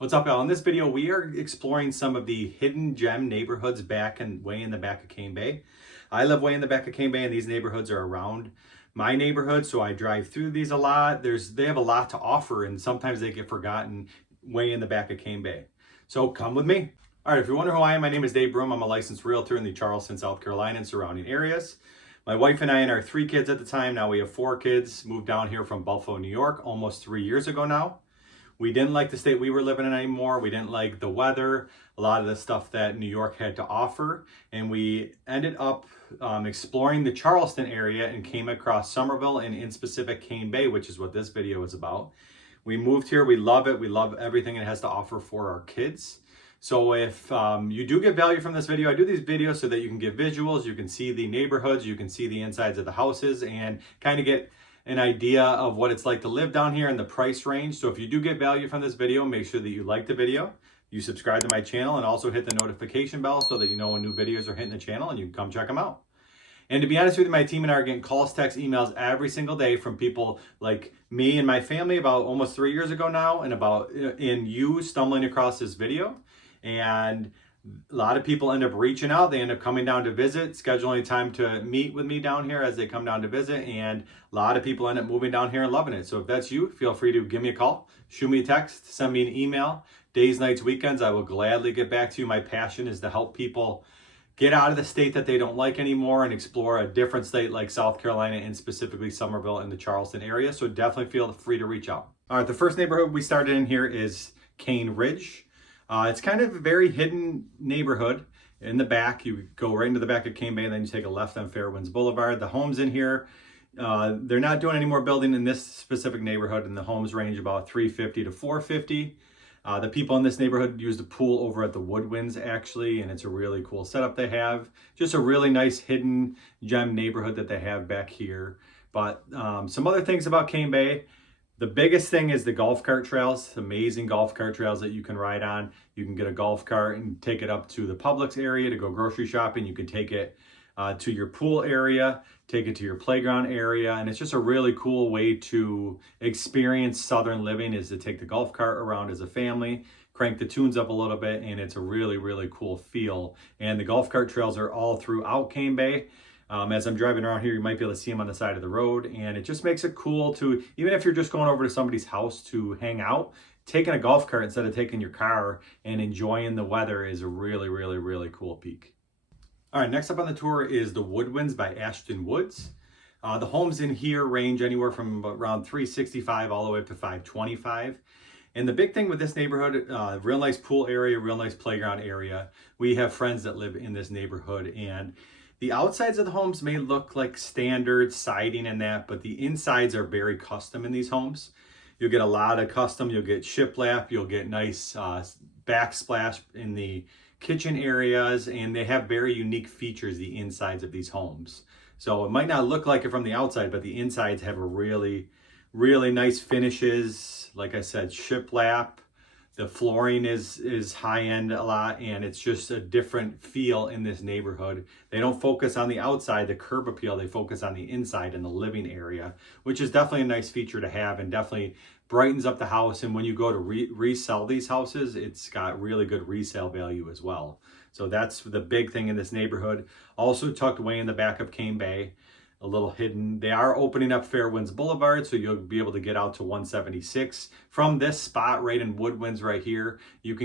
What's up, y'all? In this video, we are exploring some of the hidden gem neighborhoods way in the back of Cane Bay. I live way in the back of Cane Bay, and these neighborhoods are around my neighborhood, so I drive through these a lot. They have a lot to offer, and sometimes they get forgotten way in the back of Cane Bay. So come with me. All right, if you're wondering who I am, my name is Dave Broom. I'm a licensed realtor in the Charleston, South Carolina and surrounding areas. My wife and I and our 3 kids at the time, now we have 4 kids, moved down here from Buffalo, New York, almost 3 years ago now. We didn't like the state we were living in anymore. We didn't like the weather, a lot of the stuff that New York had to offer. And we ended up exploring the Charleston area and came across Summerville and in specific Cane Bay, which is what this video is about. We moved here, we love it. We love everything it has to offer for our kids. So if you do get value from this video, I do these videos so that you can get visuals, you can see the neighborhoods, you can see the insides of the houses and kind of get an idea of what it's like to live down here and the price range. So if you do get value from this video, make sure that you like the video, you subscribe to my channel, and also hit the notification bell so that you know when new videos are hitting the channel and you can come check them out. And to be honest with you, my team and I are getting calls, texts, emails every single day from people like me and my family about almost 3 years ago now, and about you stumbling across this video. And a lot of people end up reaching out. They end up coming down to visit, scheduling time to meet with me down here as they come down to visit. And a lot of people end up moving down here and loving it. So if that's you, feel free to give me a call, shoot me a text, send me an email. Days, nights, weekends, I will gladly get back to you. My passion is to help people get out of the state that they don't like anymore and explore a different state like South Carolina, and specifically Summerville and the Charleston area. So definitely feel free to reach out. All right, the first neighborhood we started in here is Cane Ridge. It's kind of a very hidden neighborhood. In the back, you go right into the back of Cane Bay, and then you take a left on Fairwinds Boulevard. The homes in here, they're not doing any more building in this specific neighborhood, and the homes range about $350 to $450. The people in this neighborhood use the pool over at the Woodwinds, actually, and it's a really cool setup they have. Just a really nice hidden gem neighborhood that they have back here. But some other things about Cane Bay. The biggest thing is the golf cart trails, amazing golf cart trails that you can ride on. You can get a golf cart and take it up to the Publix area to go grocery shopping. You can take it to your pool area, take it to your playground area. And it's just a really cool way to experience Southern living, is to take the golf cart around as a family, crank the tunes up a little bit, and it's a really, really cool feel. And the golf cart trails are all throughout Cane Bay. As I'm driving around here, you might be able to see them on the side of the road, and it just makes it cool to, even if you're just going over to somebody's house to hang out, taking a golf cart instead of taking your car and enjoying the weather is a really, really, really cool peak. All right, next up on the tour is the Woodwinds by Ashton Woods. The homes in here range anywhere from around $365 all the way up to $525. And the big thing with this neighborhood, real nice pool area, real nice playground area. We have friends that live in this neighborhood, and the outsides of the homes may look like standard siding and that, but the insides are very custom in these homes. You'll get a lot of custom. You'll get shiplap. You'll get nice backsplash in the kitchen areas, and they have very unique features, the insides of these homes. So it might not look like it from the outside, but the insides have a really, really nice finishes. Like I said, shiplap. The flooring is high-end a lot, and it's just a different feel in this neighborhood. They don't focus on the outside, the curb appeal. They focus on the inside and the living area, which is definitely a nice feature to have and definitely brightens up the house. And when you go to resell these houses, it's got really good resale value as well. So that's the big thing in this neighborhood. Also tucked way in the back of Cane Bay, a little hidden. They are opening up Fairwinds Boulevard, so you'll be able to get out to 176. From this spot right in Woodwinds right here, you'll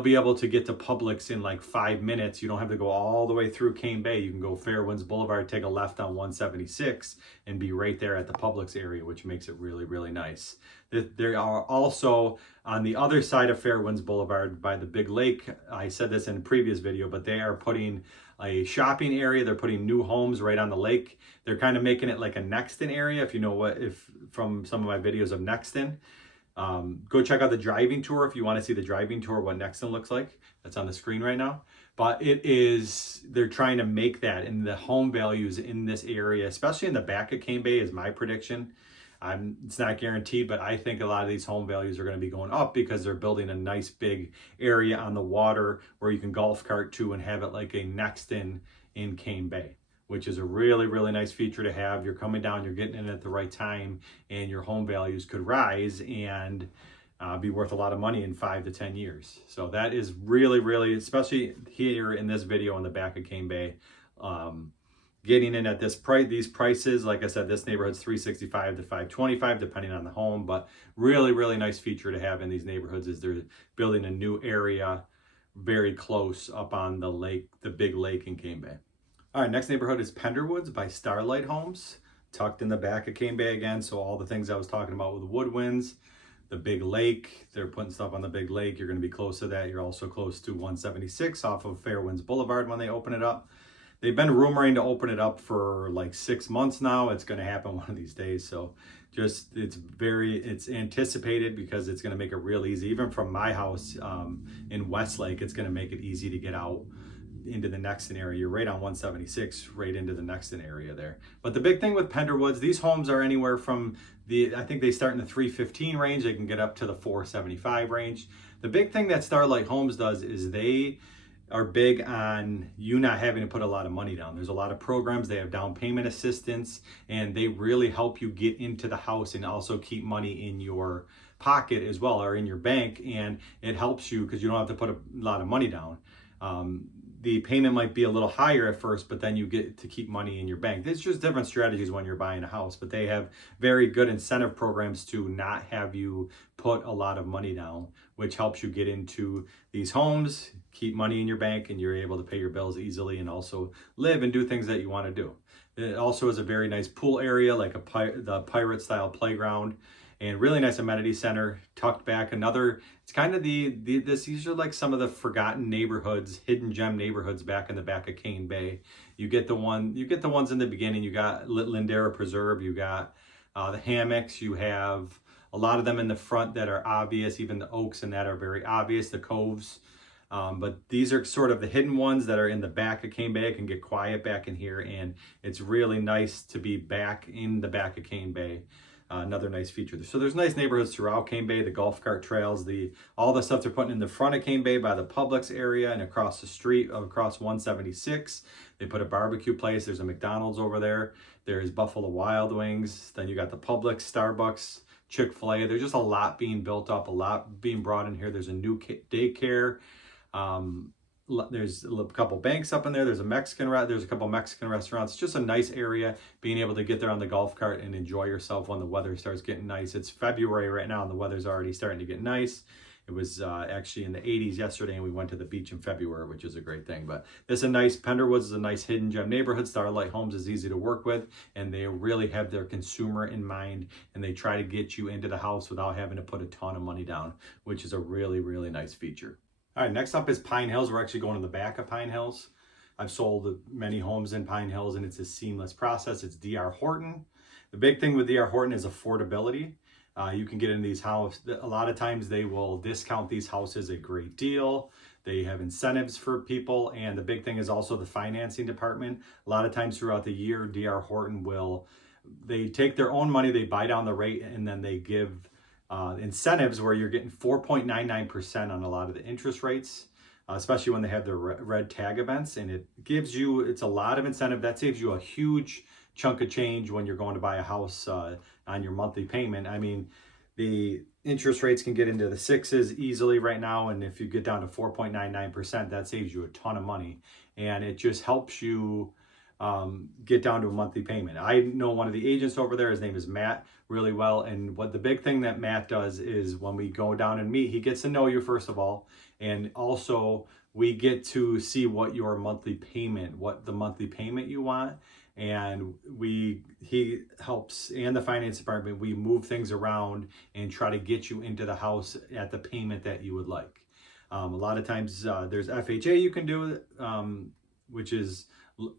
be able to get to Publix in like 5 minutes. You don't have to go all the way through Cane Bay. You can go Fairwinds Boulevard, take a left on 176, and be right there at the Publix area, which makes it really, really nice. There are also on the other side of Fairwinds Boulevard by the big lake. I said this in a previous video, but they are putting a shopping area. They're putting new homes right on the lake. They're kind of making it like a Nexton area. If you know if from some of my videos of Nexton, go check out the driving tour if you want to see the driving tour, what Nexton looks like. That's on the screen right now. But they're trying to make that, and the home values in this area, especially in the back of Cane Bay, is my prediction. It's not guaranteed, but I think a lot of these home values are going to be going up because they're building a nice big area on the water where you can golf cart to and have it like a Nexton in Cane Bay, which is a really, really nice feature to have. You're coming down, you're getting in at the right time, and your home values could rise. And be worth a lot of money in 5 to 10 years. So that is really, really, especially here in this video in the back of Cane Bay, getting in at this price, these prices. Like I said, this neighborhood's $365 to $525 depending on the home, but really, really nice feature to have in these neighborhoods is they're building a new area very close up on the lake, the big lake in Cane Bay. All right, next neighborhood is Penderwoods by Starlight Homes, tucked in the back of Cane Bay again. So all the things I was talking about with the woodwinds, the big lake, they're putting stuff on the big lake. You're going to be close to that. You're also close to 176 off of Fairwinds Boulevard when they open it up. They've been rumoring to open it up for like 6 months now. It's going to happen one of these days. So just, it's anticipated because it's going to make it real easy. Even from my house in Westlake, it's going to make it easy to get out into the Nexton area. You're right on 176, right into the Nexton area there. But the big thing with Penderwoods, these homes are anywhere from I think they start in the 315 range. They can get up to the 475 range. The big thing that Starlight Homes does is they are big on you not having to put a lot of money down. There's a lot of programs. They have down payment assistance, and they really help you get into the house and also keep money in your pocket as well, or in your bank. And it helps you because you don't have to put a lot of money down. The payment might be a little higher at first, but then you get to keep money in your bank. It's just different strategies when you're buying a house, but they have very good incentive programs to not have you put a lot of money down, which helps you get into these homes, keep money in your bank, and you're able to pay your bills easily and also live and do things that you want to do. It also is a very nice pool area, like the pirate style playground, and really nice amenity center tucked back. It's kind of these are like some of the forgotten neighborhoods, hidden gem neighborhoods back in the back of Cane Bay. You get the ones in the beginning. You got Lindera Preserve, you got the hammocks, you have a lot of them in the front that are obvious, even the oaks and that are very obvious, the coves. But these are sort of the hidden ones that are in the back of Cane Bay. It can get quiet back in here, and it's really nice to be back in the back of Cane Bay. Another nice feature. So there's nice neighborhoods throughout Cane Bay, the golf cart trails, all the stuff they're putting in the front of Cane Bay by the Publix area and across the street, across 176. They put a barbecue place. There's a McDonald's over there. There's Buffalo Wild Wings. Then you got the Publix, Starbucks, Chick-fil-A. There's just a lot being built up, a lot being brought in here. There's a new daycare. There's a couple banks up in there. There's a couple Mexican restaurants. It's just a nice area, being able to get there on the golf cart and enjoy yourself when the weather starts getting nice. It's February right now and the weather's already starting to get nice. It was actually in the 80s yesterday, and we went to the beach in February, which is a great thing. But it's a nice, Penderwoods is a nice hidden gem neighborhood. Starlight Homes is easy to work with, and they really have their consumer in mind, and they try to get you into the house without having to put a ton of money down, which is a really, really nice feature. All right, next up is Pine Hills. We're actually going to the back of Pine Hills. I've sold many homes in Pine Hills, and it's a seamless process. It's D.R. Horton. The big thing with D.R. Horton is affordability. You can get in these houses. A lot of times they will discount these houses a great deal. They have incentives for people, and the big thing is also the financing department. A lot of times throughout the year, D.R. Horton they take their own money, they buy down the rate, and then they give incentives where you're getting 4.99% on a lot of the interest rates, especially when they have their red tag events, and it's a lot of incentive. That saves you a huge chunk of change when you're going to buy a house on your monthly payment. I mean, the interest rates can get into the 6s easily right now, and if you get down to 4.99%, that saves you a ton of money, and it just helps you get down to a monthly payment. I know one of the agents over there, his name is Matt, really well. And what the big thing that Matt does is when we go down and meet, he gets to know you first of all. And also we get to see what the monthly payment you want. And he helps, and the finance department, we move things around and try to get you into the house at the payment that you would like. A lot of times there's FHA you can do, which is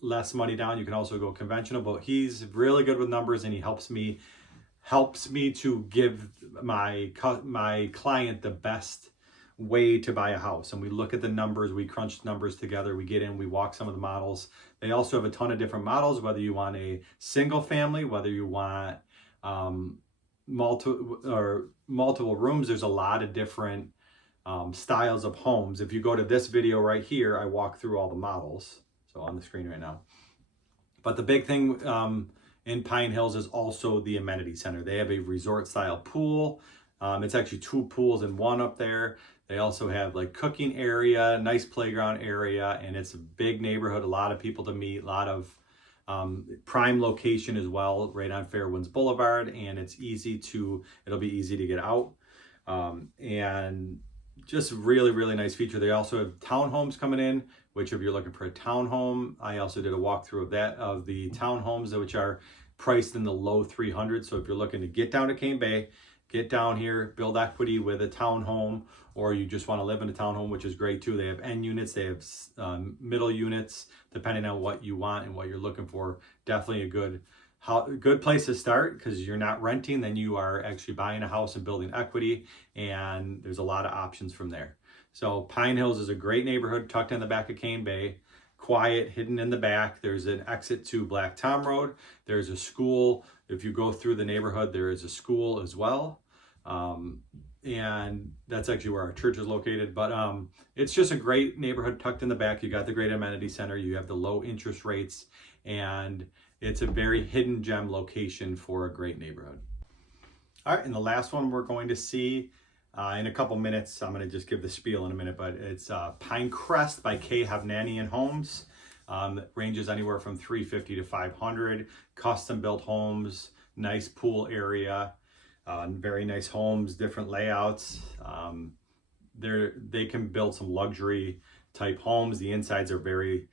less money down. You can also go conventional, but he's really good with numbers, and he helps me to give my client the best way to buy a house. And we look at the numbers, we crunch numbers together, we get in, we walk some of the models. They also have a ton of different models, whether you want a single family, whether you want multiple rooms. There's a lot of different styles of homes. If you go to this video right here, I walk through all the models. So on the screen right now. But the big thing in Pine Hills is also the amenity center. They have a resort style pool. It's actually 2 pools in one up there. They also have like cooking area, nice playground area, and it's a big neighborhood, a lot of people to meet, a lot of prime location as well, right on Fairwinds Boulevard, and it'll be easy to get out. And just really, really nice feature. They also have townhomes coming in, which if you're looking for a townhome, I also did a walkthrough of the townhomes, which are priced in the low 300s. So if you're looking to get down to Cane Bay, get down here, build equity with a townhome, or you just want to live in a townhome, which is great too. They have end units, they have middle units, depending on what you want and what you're looking for. Definitely a good place to start, because you're not renting, then you are actually buying a house and building equity, and there's a lot of options from there. So Pine Hills is a great neighborhood tucked in the back of Cane Bay. Quiet, hidden in the back. There's an exit to Black Tom Road. There's a school. If you go through the neighborhood, there is a school as well. And that's actually where our church is located. But it's just a great neighborhood tucked in the back. You got the great amenity center. You have the low interest rates. And it's a very hidden gem location for a great neighborhood. All right, and the last one we're going to see in a couple minutes. I'm going to just give the spiel in a minute, but it's Pinecrest by K. Hovnanian Homes. Ranges anywhere from $350 to $500. Custom built homes, nice pool area, very nice homes, different layouts. They can build some luxury type homes. The insides are very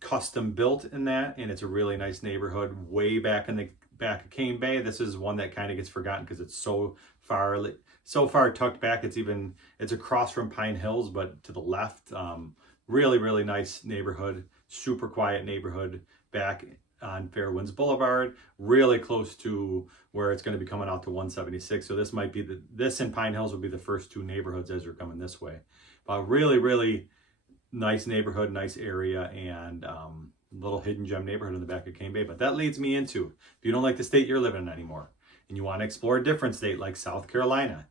custom built in that, and it's a really nice neighborhood way back in the back of Cane Bay. This is one that kind of gets forgotten because it's so far tucked back. It's across from Pine Hills, but to the left. Really, really nice neighborhood, super quiet neighborhood back on Fairwinds Boulevard, really close to where it's going to be coming out to 176. So this and Pine Hills will be the first 2 neighborhoods as you're coming this way. But really, really nice neighborhood, nice area, and little hidden gem neighborhood in the back of Cane Bay. But that leads me into, if you don't like the state you're living in anymore and you want to explore a different state like South Carolina,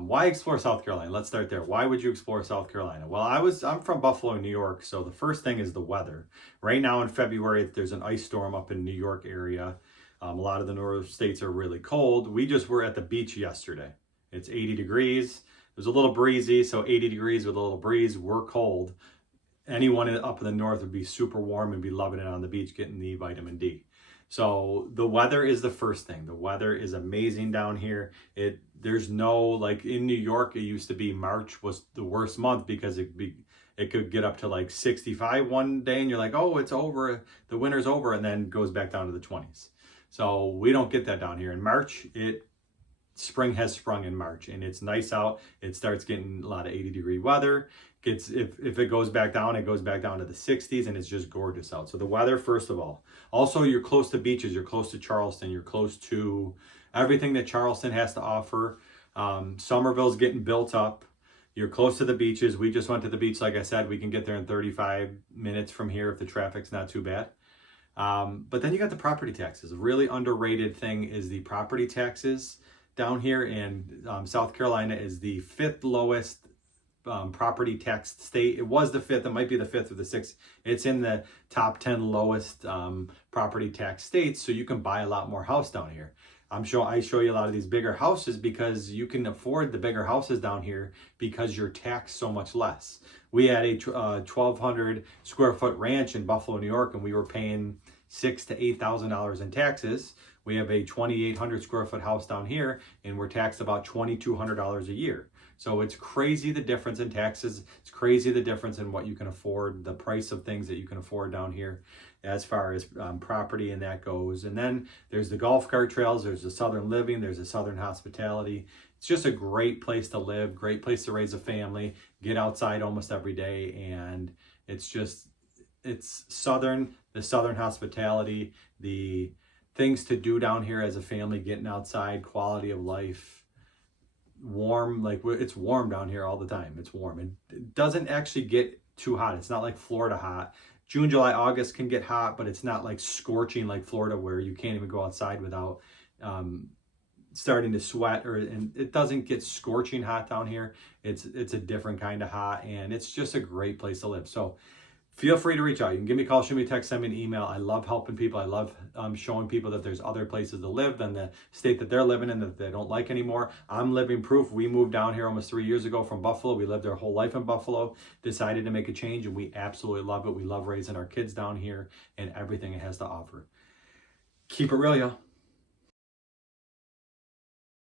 why explore South Carolina? Let's start there. Why would you explore South Carolina? Well, I'm from Buffalo, New York, so the first thing is the weather. Right now in February, there's an ice storm up in New York area. A lot of the northern states are really cold. We just were at the beach yesterday. It's 80 degrees. It was a little breezy, so 80 degrees with a little breeze. We're cold. Anyone up in the north would be super warm and be loving it on the beach, getting the vitamin D. So the weather is the first thing. The weather is amazing down here. There's no, like in New York, it used to be March was the worst month because it could get up to like 65 one day and you're like, oh, it's over, the winter's over, and then goes back down to the 20s. So we don't get that down here. In March, spring has sprung in March, and it's nice out. It starts getting a lot of 80-degree weather. If it goes back down, it goes back down to the 60s, and it's just gorgeous out. So the weather, first of all. Also, you're close to beaches. You're close to Charleston. You're close to everything that Charleston has to offer. Summerville's getting built up. You're close to the beaches. We just went to the beach. Like I said, we can get there in 35 minutes from here if the traffic's not too bad. But then you got the property taxes. A really underrated thing is the property taxes down here, and South Carolina is the 5th lowest property tax state. It was the 5th. It might be the 5th or the 6th. It's in the top 10 lowest property tax states, so you can buy a lot more house down here. I show you a lot of these bigger houses because you can afford the bigger houses down here because you're taxed so much less. We had a 1,200 square foot ranch in Buffalo, New York, and we were paying $6,000 to $8,000 in taxes. We have a 2,800 square foot house down here, and we're taxed about $2,200 a year. So it's crazy the difference in taxes. It's crazy the difference in what you can afford, the price of things that you can afford down here as far as property and that goes. And then there's the golf cart trails, there's the Southern living, there's the Southern hospitality. It's just a great place to live, great place to raise a family, get outside almost every day. And it's Southern, the Southern hospitality, the things to do down here as a family, getting outside, quality of life. Warm, like it's warm down here all the time. It's warm. It doesn't actually get too hot. It's not like Florida hot. June, July, August can get hot, but it's not like scorching like Florida where you can't even go outside without starting to sweat, and it doesn't get scorching hot down here. It's a different kind of hot, and it's just a great place to live. So feel free to reach out. You can give me a call, shoot me a text, send me an email. I love helping people. I love showing people that there's other places to live than the state that they're living in that they don't like anymore. I'm living proof. We moved down here almost 3 years ago from Buffalo. We lived our whole life in Buffalo, decided to make a change, and we absolutely love it. We love raising our kids down here and everything it has to offer. Keep it real, y'all.